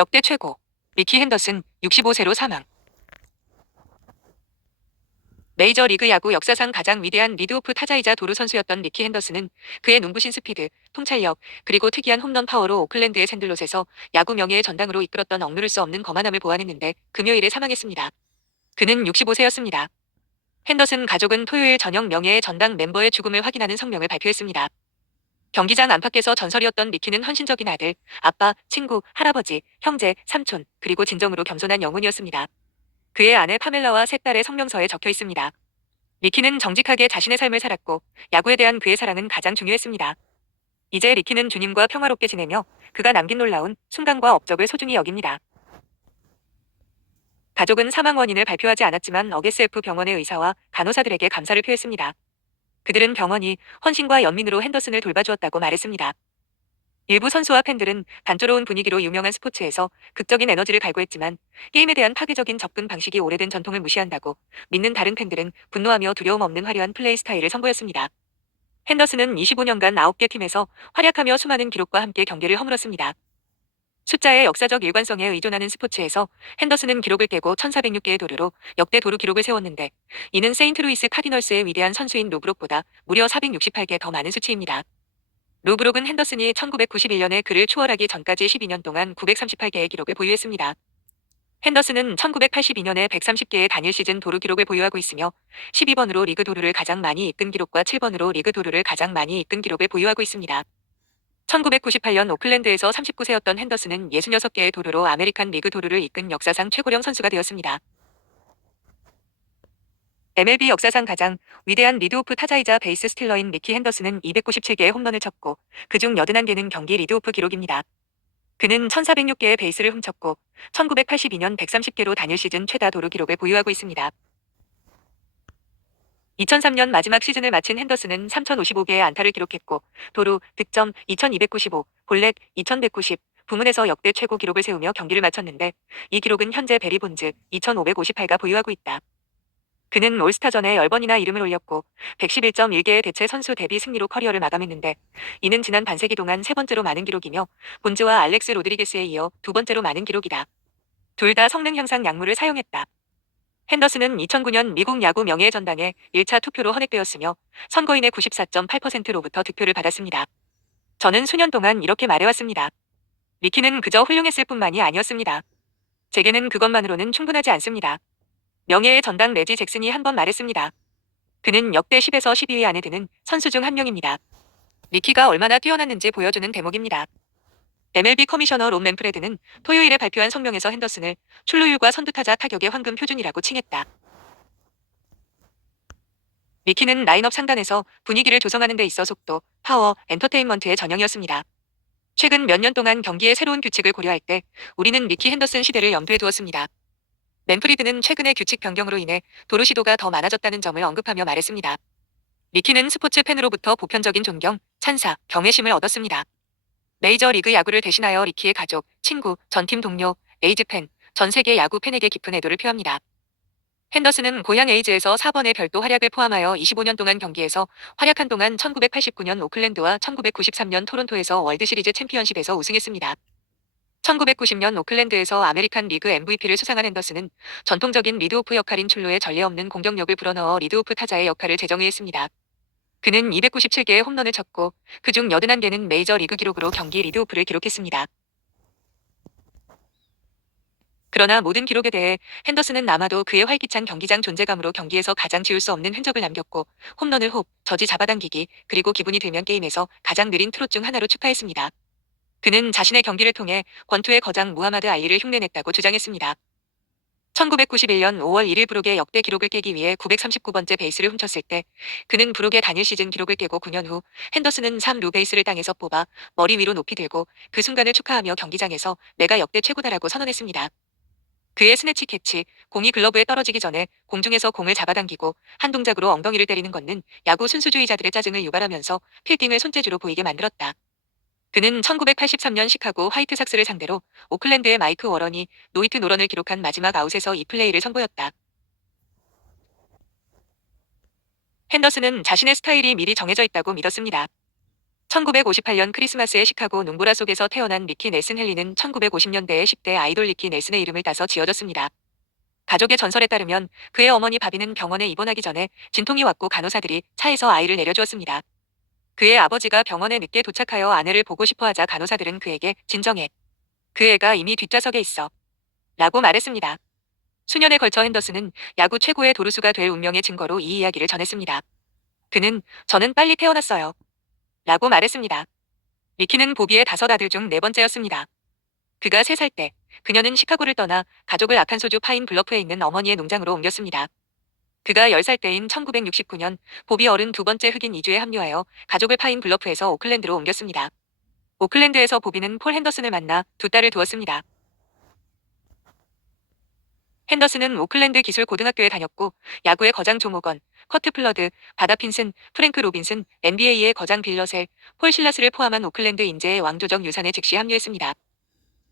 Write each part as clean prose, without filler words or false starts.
역대 최고. 리키 핸더슨 65세로 사망. 메이저리그 야구 역사상 가장 위대한 리드오프 타자이자 도루 선수였던 리키 핸더슨은 그의 눈부신 스피드, 통찰력, 그리고 특이한 홈런 파워로 오클랜드의 샌들롯에서 야구 명예의 전당으로 이끌었던 억누를 수 없는 거만함을 보완했는데 금요일에 사망했습니다. 그는 65세였습니다. 핸더슨 가족은 토요일 저녁 명예의 전당 멤버의 죽음을 확인하는 성명을 발표했습니다. 경기장 안팎에서 전설이었던 리키는 헌신적인 아들, 아빠, 친구, 할아버지, 형제, 삼촌, 그리고 진정으로 겸손한 영혼이었습니다. 그의 아내 파멜라와 셋 딸의 성명서에 적혀 있습니다. 리키는 정직하게 자신의 삶을 살았고 야구에 대한 그의 사랑은 가장 중요했습니다. 이제 리키는 주님과 평화롭게 지내며 그가 남긴 놀라운 순간과 업적을 소중히 여깁니다. 가족은 사망 원인을 발표하지 않았지만 어게스F 병원의 의사와 간호사들에게 감사를 표했습니다. 그들은 병원이 헌신과 연민으로 핸더슨을 돌봐주었다고 말했습니다. 일부 선수와 팬들은 단조로운 분위기로 유명한 스포츠에서 극적인 에너지를 갈구했지만 게임에 대한 파괴적인 접근 방식이 오래된 전통을 무시한다고 믿는 다른 팬들은 분노하며 두려움 없는 화려한 플레이 스타일을 선보였습니다. 핸더슨은 25년간 9개 팀에서 활약하며 수많은 기록과 함께 경기를 허물었습니다. 숫자의 역사적 일관성에 의존하는 스포츠에서 핸더슨은 기록을 깨고 1406개의 도루로 역대 도루 기록을 세웠는데 이는 세인트루이스 카디널스의 위대한 선수인 루브록보다 무려 468개 더 많은 수치입니다. 루브록은 핸더슨이 1991년에 그를 추월하기 전까지 12년 동안 938개의 기록을 보유했습니다. 핸더슨은 1982년에 130개의 단일 시즌 도루 기록을 보유하고 있으며 12번으로 리그 도루를 가장 많이 이끈 기록과 7번으로 리그 도루를 가장 많이 이끈 기록을 보유하고 있습니다. 1998년 오클랜드에서 39세였던 핸더슨은 66개의 도루로 아메리칸 리그 도루를 이끈 역사상 최고령 선수가 되었습니다. MLB 역사상 가장 위대한 리드오프 타자이자 베이스 스틸러인 리키 핸더슨은 297개의 홈런을 쳤고 그중 81개는 경기 리드오프 기록입니다. 그는 1406개의 베이스를 훔쳤고 1982년 130개로 단일 시즌 최다 도루 기록을 보유하고 있습니다. 2003년 마지막 시즌을 마친 핸더슨은 3055개의 안타를 기록했고 도루, 득점 2295, 볼넷 2190 부문에서 역대 최고 기록을 세우며 경기를 마쳤는데 이 기록은 현재 베리 본즈 2558가 보유하고 있다. 그는 올스타전에 10번이나 이름을 올렸고 111.1개의 대체 선수 데뷔 승리로 커리어를 마감했는데 이는 지난 반세기 동안 세 번째로 많은 기록이며 본즈와 알렉스 로드리게스에 이어 두 번째로 많은 기록이다. 둘 다 성능 향상 약물을 사용했다. 핸더슨은 2009년 미국 야구 명예의 전당에 1차 투표로 헌액되었으며 선거인의 94.8%로부터 득표를 받았습니다. 저는 수년 동안 이렇게 말해왔습니다. 리키는 그저 훌륭했을 뿐만이 아니었습니다. 제게는 그것만으로는 충분하지 않습니다. 명예의 전당 레지 잭슨이 한 번 말했습니다. 그는 역대 10에서 12위 안에 드는 선수 중 한 명입니다. 리키가 얼마나 뛰어났는지 보여주는 대목입니다. MLB 커미셔너 론 맨프레드는 토요일에 발표한 성명에서 핸더슨을 출루율과 선두타자 타격의 황금 표준이라고 칭했다. 리키는 라인업 상단에서 분위기를 조성하는 데 있어 속도, 파워, 엔터테인먼트의 전형이었습니다. 최근 몇 년 동안 경기의 새로운 규칙을 고려할 때 우리는 리키 핸더슨 시대를 염두에 두었습니다. 맨프리드는 최근의 규칙 변경으로 인해 도루 시도가 더 많아졌다는 점을 언급하며 말했습니다. 리키는 스포츠 팬으로부터 보편적인 존경, 찬사, 경외심을 얻었습니다. 메이저리그 야구를 대신하여 리키의 가족, 친구, 전팀 동료, 에이즈 팬, 전 세계 야구 팬에게 깊은 애도를 표합니다. 핸더슨은 고향 에이즈에서 4번의 별도 활약을 포함하여 25년 동안 경기에서 활약한 동안 1989년 오클랜드와 1993년 토론토에서 월드시리즈 챔피언십에서 우승했습니다. 1990년 오클랜드에서 아메리칸 리그 MVP를 수상한 핸더슨은 전통적인 리드오프 역할인 출루에 전례 없는 공격력을 불어넣어 리드오프 타자의 역할을 재정의했습니다. 그는 297개의 홈런을 쳤고 그중 81개는 메이저리그 기록으로 경기 리드오프를 기록했습니다. 그러나 모든 기록에 대해 핸더슨은 아마도 그의 활기찬 경기장 존재감으로 경기에서 가장 지울 수 없는 흔적을 남겼고 홈런을 저지 잡아당기기 그리고 기분이 되면 게임에서 가장 느린 트롯 중 하나로 축하했습니다. 그는 자신의 경기를 통해 권투의 거장 무하마드 알리를 흉내냈다고 주장했습니다. 1991년 5월 1일 브록의 역대 기록을 깨기 위해 939번째 베이스를 훔쳤을 때 그는 브록의 단일 시즌 기록을 깨고 9년 후 핸더슨은 3루 베이스를 땅에서 뽑아 머리 위로 높이 들고 그 순간을 축하하며 경기장에서 내가 역대 최고다라고 선언했습니다. 그의 스네치 캐치, 공이 글러브에 떨어지기 전에 공중에서 공을 잡아당기고 한 동작으로 엉덩이를 때리는 것은 야구 순수주의자들의 짜증을 유발하면서 필딩을 손재주로 보이게 만들었다. 그는 1983년 시카고 화이트삭스를 상대로 오클랜드의 마이크 워런이 노히트 노런을 기록한 마지막 아웃에서 이 플레이를 선보였다. 핸더슨은 자신의 스타일이 미리 정해져 있다고 믿었습니다. 1958년 크리스마스의 시카고 눈보라 속에서 태어난 리키 넬슨 헨리는 1950년대에 10대 아이돌 리키 넬슨의 이름을 따서 지어졌습니다. 가족의 전설에 따르면 그의 어머니 바비는 병원에 입원하기 전에 진통이 왔고 간호사들이 차에서 아이를 내려주었습니다. 그의 아버지가 병원에 늦게 도착하여 아내를 보고 싶어 하자 간호사들은 그에게 진정해. 그 애가 이미 뒷좌석에 있어. 라고 말했습니다. 수년에 걸쳐 핸더슨은 야구 최고의 도루수가 될 운명의 증거로 이 이야기를 전했습니다. 그는 저는 빨리 태어났어요. 라고 말했습니다. 리키는 보비의 5 아들 중 4번째였습니다. 그가 3살 때 그녀는 시카고를 떠나 가족을 아칸소주 파인 블러프에 있는 어머니의 농장으로 옮겼습니다. 그가 10살 때인 1969년 보비 어른 2번째 흑인 이주에 합류하여 가족을 파인 블러프에서 오클랜드로 옮겼습니다. 오클랜드에서 보비는 폴 핸더슨을 만나 2딸을 두었습니다. 핸더슨은 오클랜드 기술고등학교에 다녔고 야구의 거장 조 모건, 커트 플러드, 바다 핀슨, 프랭크 로빈슨, NBA의 거장 빌 러셀, 폴 실라스를 포함한 오클랜드 인재의 왕조적 유산에 즉시 합류했습니다.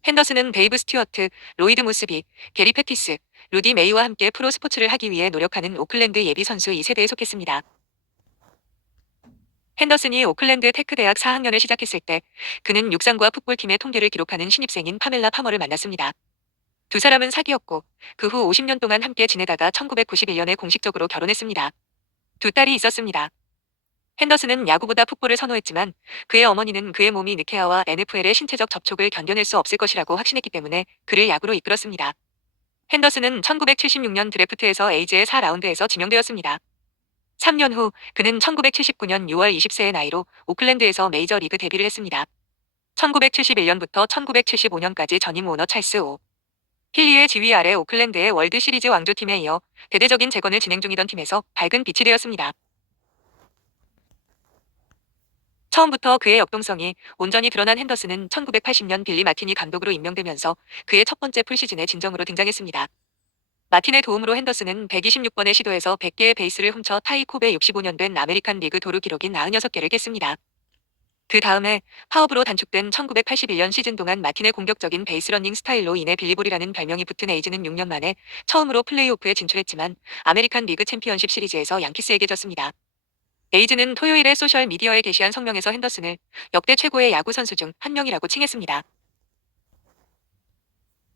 핸더슨은 데이브 스튜어트, 로이드 모스비, 게리 패티스, 루디 메이와 함께 프로 스포츠를 하기 위해 노력하는 오클랜드 예비 선수 2세대에 속했습니다. 핸더슨이 오클랜드 테크 대학 4학년을 시작했을 때 그는 육상과 풋볼팀의 통계를 기록하는 신입생인 파멜라 파머를 만났습니다. 2사람은 사귀었고 그 후 50년 동안 함께 지내다가 1991년에 공식적으로 결혼했습니다. 2딸이 있었습니다. 핸더슨은 야구보다 풋볼을 선호했지만 그의 어머니는 그의 몸이 느케아와 NFL의 신체적 접촉을 견뎌낼 수 없을 것이라고 확신했기 때문에 그를 야구로 이끌었습니다. 핸더슨은 1976년 드래프트에서 에이즈의 4라운드에서 지명되었습니다. 3년 후 그는 1979년 6월 20세의 나이로 오클랜드에서 메이저리그 데뷔를 했습니다. 1971년부터 1975년까지 전임 오너 찰스 오. 힐리의 지휘 아래 오클랜드의 월드 시리즈 왕조팀에 이어 대대적인 재건을 진행 중이던 팀에서 밝은 빛이 되었습니다. 처음부터 그의 역동성이 온전히 드러난 핸더슨은 1980년 빌리 마티니 감독으로 임명되면서 그의 첫 번째 풀시즌에 진정으로 등장했습니다. 마틴의 도움으로 핸더슨은 126번의 시도에서 100개의 베이스를 훔쳐 타이 콥의 65년 된 아메리칸 리그 도루 기록인 96개를 깼습니다. 그 다음에 파업으로 단축된 1981년 시즌 동안 마틴의 공격적인 베이스러닝 스타일로 인해 빌리볼이라는 별명이 붙은 에이즈는 6년 만에 처음으로 플레이오프에 진출했지만 아메리칸 리그 챔피언십 시리즈에서 양키스에게 졌습니다. 에이즈는 토요일에 소셜 미디어에 게시한 성명에서 핸더슨을 역대 최고의 야구 선수 중 한 명이라고 칭했습니다.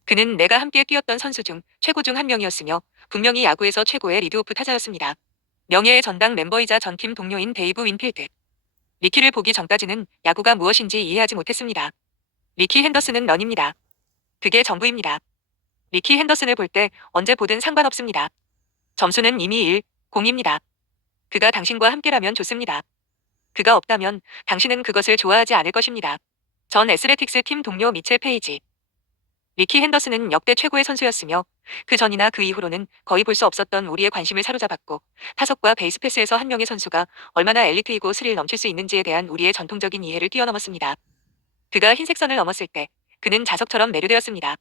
그는 내가 함께 뛰었던 선수 중 최고 중 한 명이었으며 분명히 야구에서 최고의 리드오프 타자였습니다. 명예의 전당 멤버이자 전 팀 동료인 데이브 윈필드. 리키를 보기 전까지는 야구가 무엇인지 이해하지 못했습니다. 리키 핸더슨은 런입니다. 그게 전부입니다. 리키 핸더슨을 볼 때 언제 보든 상관없습니다. 점수는 이미 1, 0입니다. 그가 당신과 함께라면 좋습니다. 그가 없다면 당신은 그것을 좋아하지 않을 것입니다. 전 애슬레틱스 팀 동료 미첼 페이지. 리키 핸더슨은 역대 최고의 선수였으며 그 전이나 그 이후로는 거의 볼 수 없었던 우리의 관심을 사로잡았고 타석과 베이스 패스에서 한 명의 선수가 얼마나 엘리트이고 스릴 넘칠 수 있는지에 대한 우리의 전통적인 이해를 뛰어넘었습니다. 그가 흰색 선을 넘었을 때 그는 자석처럼 매료되었습니다.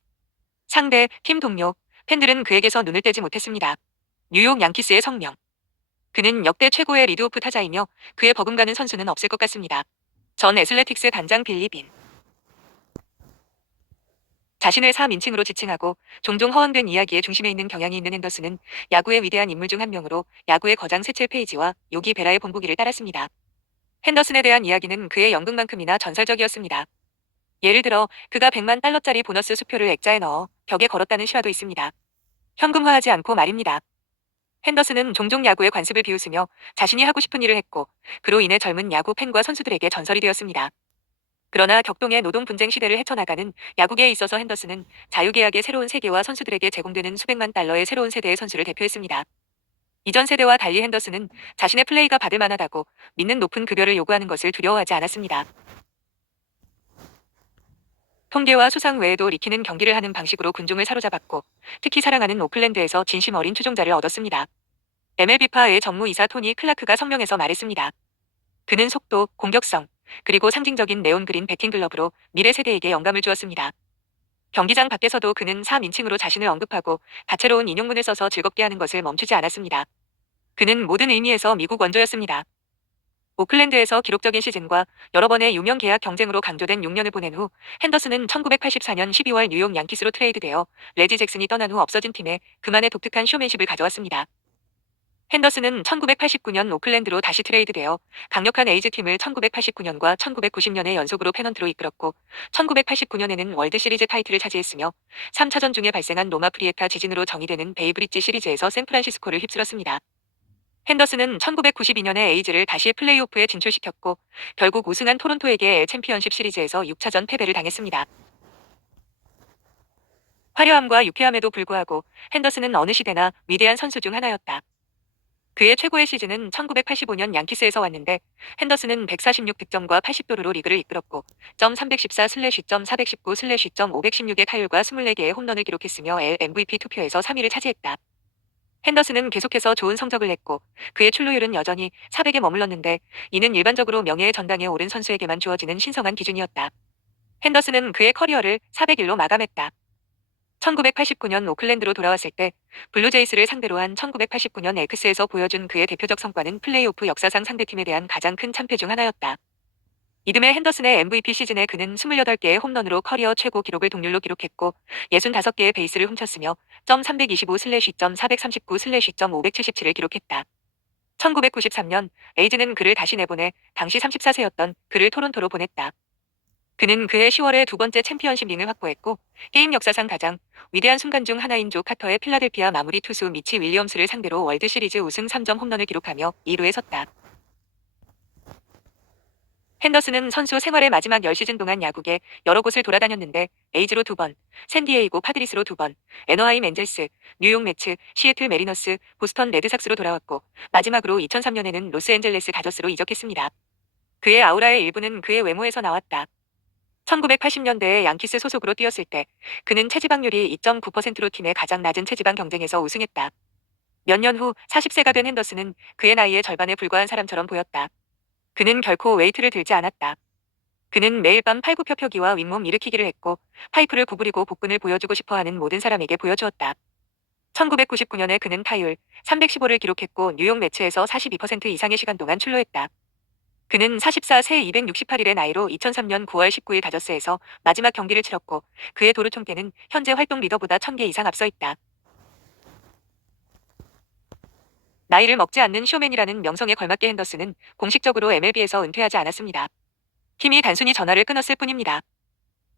상대, 팀 동료, 팬들은 그에게서 눈을 떼지 못했습니다. 뉴욕 양키스의 성명. 그는 역대 최고의 리드오프 타자이며 그의 버금가는 선수는 없을 것 같습니다. 전 애슬레틱스 단장 빌리 빈. 자신을 3인칭으로 지칭하고 종종 허황된 이야기의 중심에 있는 경향이 있는 핸더슨은 야구의 위대한 인물 중 한 명으로 야구의 거장 세첼 페이지와 요기 베라의 본보기를 따랐습니다. 핸더슨에 대한 이야기는 그의 연극만큼이나 전설적이었습니다. 예를 들어 그가 100만 달러짜리 보너스 수표를 액자에 넣어 벽에 걸었다는 실화도 있습니다. 현금화하지 않고 말입니다. 핸더슨은 종종 야구의 관습을 비웃으며 자신이 하고 싶은 일을 했고 그로 인해 젊은 야구 팬과 선수들에게 전설이 되었습니다. 그러나 격동의 노동 분쟁 시대를 헤쳐나가는 야구계에 있어서 핸더슨은 자유계약의 새로운 세계와 선수들에게 제공되는 수백만 달러의 새로운 세대의 선수를 대표했습니다. 이전 세대와 달리 핸더슨은 자신의 플레이가 받을 만하다고 믿는 높은 급여를 요구하는 것을 두려워하지 않았습니다. 통계와 수상 외에도 리키는 경기를 하는 방식으로 군중을 사로잡았고 특히 사랑하는 오클랜드에서 진심 어린 추종자를 얻었습니다. MLB파의 전무이사 토니 클라크가 성명에서 말했습니다. 그는 속도, 공격성, 그리고 상징적인 네온그린 배팅글러브로 미래 세대에게 영감을 주었습니다. 경기장 밖에서도 그는 3인칭으로 자신을 언급하고 다채로운 인용문을 써서 즐겁게 하는 것을 멈추지 않았습니다. 그는 모든 의미에서 미국 원조였습니다. 오클랜드에서 기록적인 시즌과 여러 번의 유명 계약 경쟁으로 강조된 6년을 보낸 후 핸더슨은 1984년 12월 뉴욕 양키스로 트레이드되어 레지 잭슨이 떠난 후 없어진 팀에 그만의 독특한 쇼맨십을 가져왔습니다. 핸더슨은 1989년 오클랜드로 다시 트레이드되어 강력한 에이즈 팀을 1989년과 1990년에 연속으로 페넌트로 이끌었고 1989년에는 월드 시리즈 타이틀을 차지했으며 3차전 중에 발생한 로마 프리에타 지진으로 정의되는 베이브리지 시리즈에서 샌프란시스코를 휩쓸었습니다. 핸더슨은 1992년에 에이즈를 다시 플레이오프에 진출시켰고 결국 우승한 토론토에게 챔피언십 시리즈에서 6차전 패배를 당했습니다. 화려함과 유쾌함에도 불구하고 핸더슨은 어느 시대나 위대한 선수 중 하나였다. 그의 최고의 시즌은 1985년 양키스에서 왔는데 핸더슨은 146득점과 80도루로 리그를 이끌었고 .314/.419/.516의 타율과 24개의 홈런을 기록했으며 MVP 투표에서 3위를 차지했다. 핸더슨은 계속해서 좋은 성적을 냈고 그의 출루율은 여전히 400에 머물렀는데 이는 일반적으로 명예의 전당에 오른 선수에게만 주어지는 신성한 기준이었다. 핸더슨은 그의 커리어를 401로 마감했다. 1989년 오클랜드로 돌아왔을 때 블루제이스를 상대로 한 1989년 엘크스에서 보여준 그의 대표적 성과는 플레이오프 역사상 상대팀에 대한 가장 큰 참패 중 하나였다. 이듬해 핸더슨의 MVP 시즌에 그는 28개의 홈런으로 커리어 최고 기록을 동률로 기록했고 65개의 베이스를 훔쳤으며 .325/.439/.577을 기록했다. 1993년 에이즈는 그를 다시 내보내 당시 34세였던 그를 토론토로 보냈다. 그는 그해 10월에 두 번째 챔피언십 링을 확보했고 게임 역사상 가장 위대한 순간 중 하나인 조 카터의 필라델피아 마무리 투수 미치 윌리엄스를 상대로 월드시리즈 우승 3점 홈런을 기록하며 2루에 섰다. 핸더슨은 선수 생활의 마지막 10시즌 동안 야구계 여러 곳을 돌아다녔는데 에이즈로 2번, 샌디에이고 파드리스로 2번, 애너하임 엔젤스, 뉴욕 매츠, 시애틀 메리너스, 보스턴 레드삭스로 돌아왔고 마지막으로 2003년에는 로스앤젤레스 다저스로 이적했습니다. 그의 아우라의 일부는 그의 외모에서 나왔다. 1980년대에 양키스 소속으로 뛰었을 때 그는 체지방률이 2.9%로 팀의 가장 낮은 체지방 경쟁에서 우승했다. 몇 년 후 40세가 된 핸더슨은 그의 나이의 절반에 불과한 사람처럼 보였다. 그는 결코 웨이트를 들지 않았다. 그는 매일 밤 팔굽혀펴기와 윗몸 일으키기를 했고 파이프를 구부리고 복근을 보여주고 싶어하는 모든 사람에게 보여주었다. 1999년에 그는 타율 315를 기록했고 뉴욕 매츠에서 42% 이상의 시간 동안 출루했다. 그는 44세 268일의 나이로 2003년 9월 19일 다저스에서 마지막 경기를 치렀고 그의 도루 총대는 현재 활동 리더보다 1000개 이상 앞서 있다. 나이를 먹지 않는 쇼맨이라는 명성에 걸맞게 핸더슨은 공식적으로 MLB에서 은퇴하지 않았습니다. 팀이 단순히 전화를 끊었을 뿐입니다.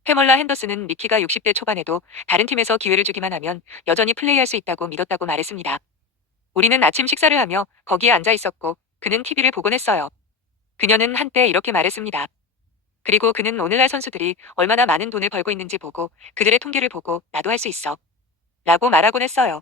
페멀라 핸더슨은 미키가 60대 초반에도 다른 팀에서 기회를 주기만 하면 여전히 플레이할 수 있다고 믿었다고 말했습니다. 우리는 아침 식사를 하며 거기에 앉아 있었고 그는 TV를 보곤 했어요. 그녀는 한때 이렇게 말했습니다. 그리고 그는 오늘날 선수들이 얼마나 많은 돈을 벌고 있는지 보고 그들의 통계를 보고 나도 할 수 있어 라고 말하곤 했어요.